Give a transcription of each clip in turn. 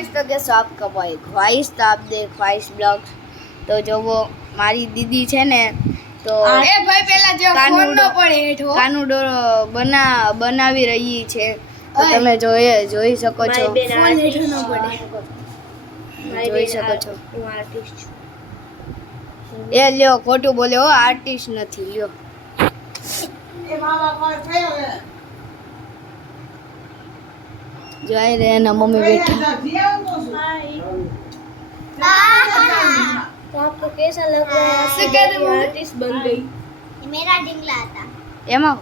Guys तो कैसे आपका भाई ख्वाहिश तो आप देख ख्वाहिश ब्लॉग्स तो जो वो मारी दीदी है ने तो એ ભાઈ પેલા જે ફોન નો પડે હેઠો કાનુડો બનાવી રહી છે તો તમે જોઈ શકો છો ફોન હેઠો નો પડે જોઈ શકો છો એ લ્યો ખોટું બોલ્યો આર્ટિસ્ટ નથી લ્યો જોઈ રે એના મમ્મી બેઠા तो आपको कैसा लग रहा है आर्टिस्ट बन गई ये मेरा डिंगला था એમાં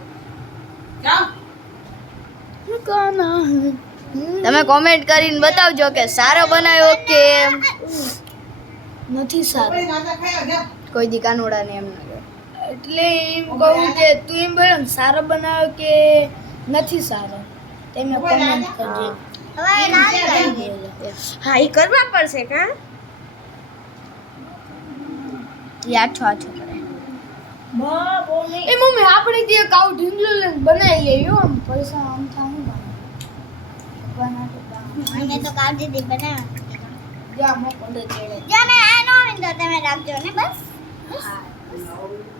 તમે કોમેન્ટ કરીને બતાવજો કે સારો બનાવ્યો કે નથી સારું કોઈ દી કાનુડા ને એમ ન કહે એટલે એમ કહું કે તું એમ બોલ સારો બનાવ્યો કે નથી સારો તમે કોમેન્ટ કરજો હવે નામ લઈ હા એ કરવા પડશે કા એ આછો આછો કરે એ મમ્મી આપણે જે કાઉ ઢીંગલો લઈને બનાવી લઈએ આમ પૈસા આમ થાય मैंने तो काट दी बना જા મો પડે ચેડે या मैं आनो इंदो તમે રાખજો ને બસ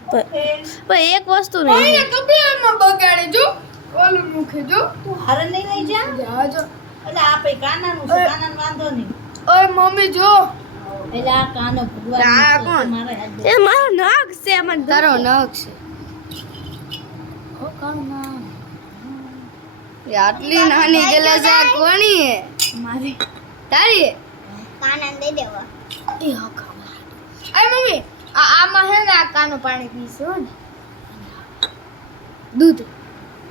પણ એક વસ્તુ ઓય નહીં કપડામાં બગાડે જો ઓલું મુખે જો તું હારે નહીં લઈ જા જા જો એટલે આપે કાનાનું છે કાનાનું વાંધો નહીં ઓય મમ્મી જો એટલે આ કાનો ભગવાન આ કોણ? મારે હાથ દે. એ મારો નખ છે મને તારો નખ છે ઓ કાના એ આટલી નાની ગેલા છે કોની હે મારી તારી હે? કાનન દે દેવા એ હકા આય મમ્મી આમાં હે ને આ કાનો પાણી પીશે હો ને દૂધ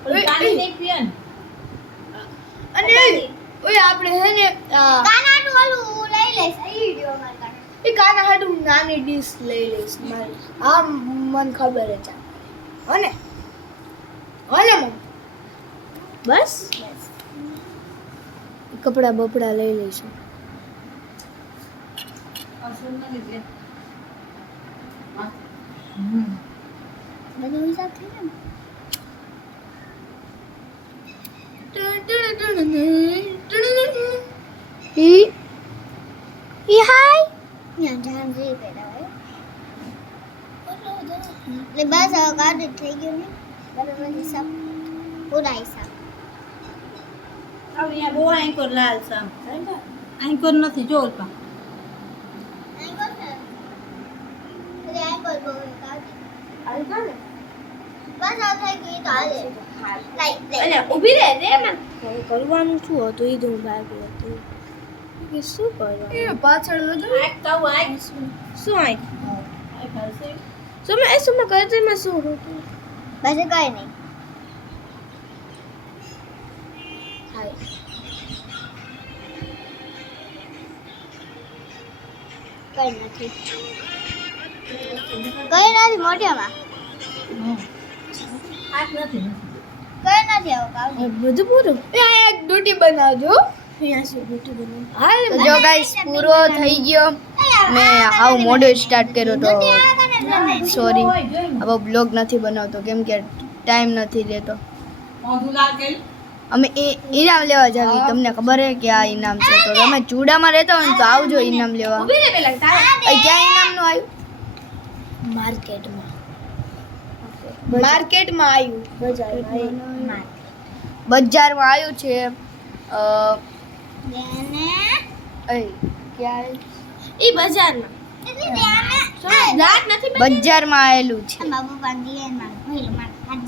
ઓલી પાણી નહીં પીએ ને અને ઓય આપણે હે ને કાનાનું ઓલું લઈ લેસ ઈ વિડિયો માં કાના એ કાના હાડું નાની ડીશ લઈ લઈશ મારી આ મને ખબર છે હને હને મમ્મી બસ કપડા બપડા લઈ લઈશું બધું હિસાબ થઈ ગયો ઈ હાય ને જાન જી પેડા લે બસ હવે કાઢ થઈ ગયું ને બરાબર હિસાબ પૂરા હિસાબ હવે અહીંયા બહુ આંકોર લાલ સામ આંકોર નથી જો ઓલપા આઈ ગો ને અરે આઈ ગો બહુ કાઢ આઈ કાને બસ આ થઈ ગઈ તો હાલે લાઈ અલ્યા ઊભી રહે રે મને કરવાનું શું હતું ઈ તો બાકી હતું કે શું કરવાનું એ પાછળ બધું આંખ કહું આંખ શું આઈ આંખ હશે શું મેં કરતી મેં શું હતું બસ કઈ નહીં હાય કઈ નથી કઈ નથી મોઢામાં આંખ નથી કઈ નથી આવું કાવ બધું પૂરું એ આ એક ડૂટી બનાવજો અહીંયા શું ડૂટી બનાવ હાલ જો ગાઈસ પૂરો થઈ ગયો મેં હાવ મોડો સ્ટાર્ટ કર્યો તો સોરી હવે બ્લોગ નથી બનાવતો કેમ કે ટાઈમ નથી રહેતો મોઢું લાલ કરી અમે એ ઇનામ લેવા જાવી તમને ખબર હે કે આ ઇનામ છે તો તમે ચૂડામાં રહેતા હોય ને તો આવજો ઇનામ લેવા ઊભી રહે પેલા તારે અહીં ક્યાં ઇનામનું આવ્યું માર્કેટમાં આવ્યું બજારમાં બજારમાં આવ્યું છે દેને ક્યાં ઈ બજારમાં એટલે દેને રાત નથી બજારમાં આવેલું છે બાબુ બાંધી એ માં ભઈલ માં હાજ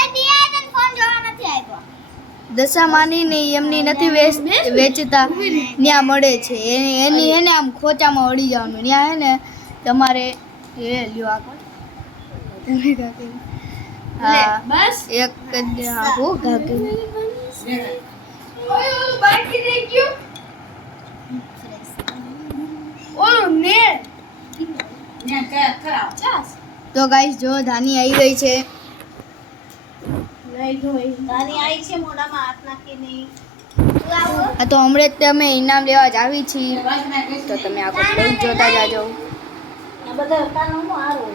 એ દિયા તને ફોન જોવા નથી આવ્યો દશામાની ને એમની નથી વેચતા ત્યાં મળે છે એની હે ને આમ ખોચામાં અડી જવાનું ત્યાં હે ને તમારે એ લ્યો આગળ તમે કાકી હા બસ એક જ હા હો કાકી ઓય ઓલું બાકી રહી ગયું ઓલું ને ત્યાં કે ખરાબ ચાસ તો ગાઈસ જો ધાની આવી ગઈ છે લઈ જોઈ તારી આઈ છે મોઢામાં હાથ નાખી નહીં આ તો હમણાં જ તમે ઇનામ લેવા જ આવી છીએ તો તમે આખો બ્લોગ જોતા જાજો આ બધા કાનો નો હારો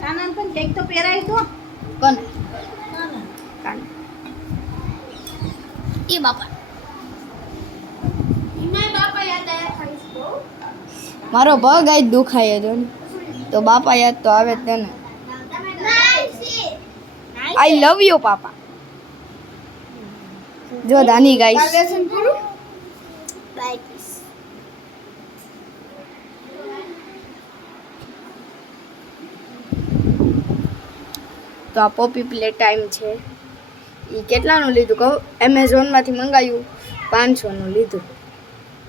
કાનાને પણ કંઈક તો પહેરાય તો કોણ કાના કાન એ બાપા મારો પગ આજ દુખાય હતો ને તો બાપા યાદ તો આવે જ તને આઈ લવ યુ પાપા જો દાની ગાઈસ બાય તો આ પોપી પ્લે ટાઈમ છે એ કેટલાનું લીધું કહું એમેઝોનમાંથી મંગાવ્યું 500નું લીધું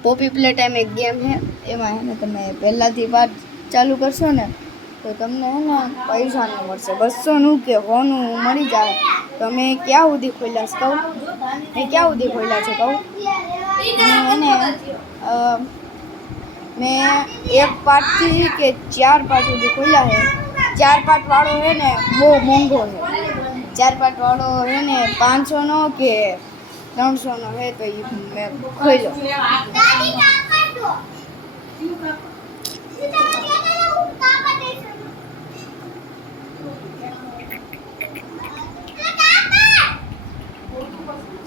પોપી પ્લે ટાઈમ એક ગેમ છે એમાં હે ને તમે પહેલાંથી વાત ચાલુ કરશો ને તો તમને હે ને પૈસાનું મળશે 200નું કે 100નું મળી જાય તો મેં ક્યાં સુધી ખોલ્યા છે કહું મેં ક્યાં સુધી ખોલ્યા છે કહું મેં એક પાર્ટથી કે 4 પાર્ટ સુધી ખોલ્યા છે 4 પાર્ટ વાળો છે ને બહુ મોંઘો છે 4 પાર્ટ વાળો છે ને 500નો કે 300નો છે તો એ મેં ખોલ્યો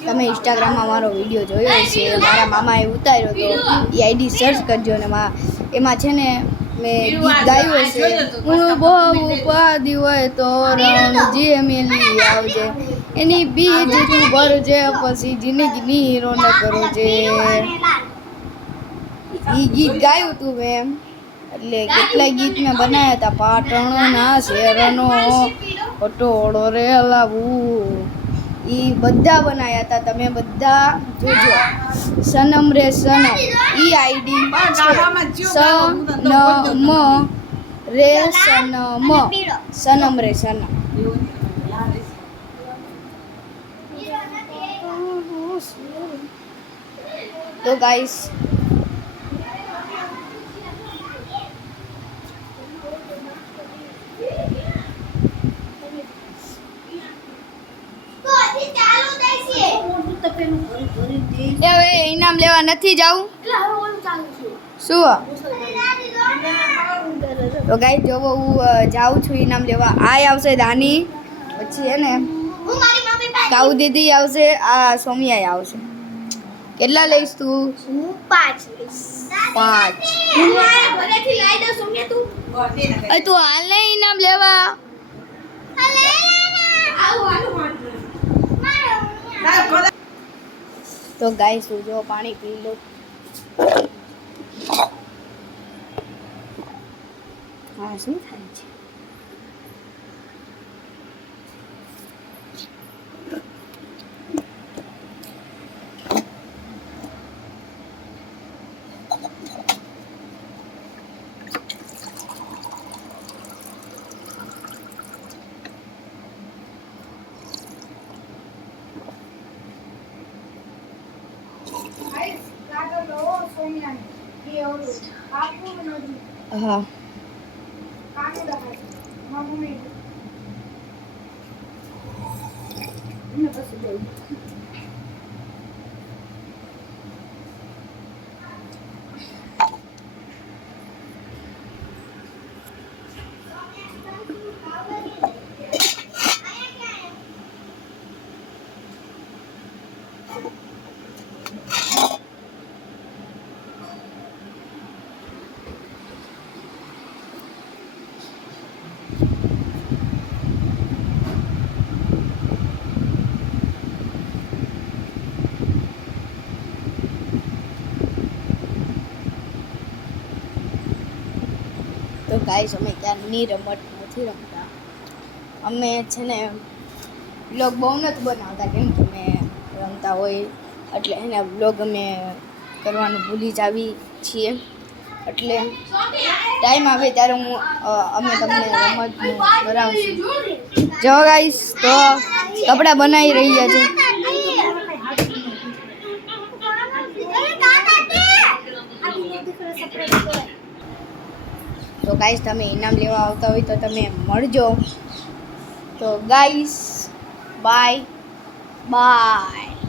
તમે ઇન્સ્ટાગ્રામમાં મારો વિડીયો જોયો હશે મારા મામાએ ઉતાર્યો તો એ આઈડી સર્ચ કરજો ને એમાં છે ને મેં ગીત ગાયું હશે હું બહુ ઉપાધી હોય તો રણજી મેલી આવજે એની બીજ તું ભરજે પછી જિંદગીની રોનક કરજે એ ગીત ગાયું હતું મેં એટલે કેટલાય ગીત મેં બનાવ્યા હતા પાટણના શેરનો પટોળો રે લાવું એ બધા બનાવ્યા હતા તમે બધા જોજો સનમ રે સનમ ઈ આઈડી સનમ રે સનમ સનમ રે સનમ તો ગાઈસ હવે ઇનામ લેવા નથી જાવું શું તો ગાઈસ જો હું જાઉં છું ઇનામ લેવા આ આવશે દાની પછી હે ને કાઉ દીદી આવશે આ સોમિયા આવશે કેટલા લઈશ તું 5 તું હાલ ને ઇનામ લેવા તો ગાઈસ જો પાણી પી લો હા શું થાય છે હા તો ગાઈસ અમે ક્યારની રમત નથી રમતા અમે છે ને વ્લોગ બહુ નથી બનાવતા કેમ કે અમે રમતા હોય એટલે એને વ્લોગ અમે કરવાનું ભૂલી જ આવી છીએ એટલે ટાઈમ આવે ત્યારે અમે તમને રમત કરાવશું જો ગાઈસ તો કપડાં બનાવી રહ્યા છે તો ગાઈસ તમે ઇનામ લેવા આવતા હોય તો તમે મળજો તો ગાઈસ બાય બાય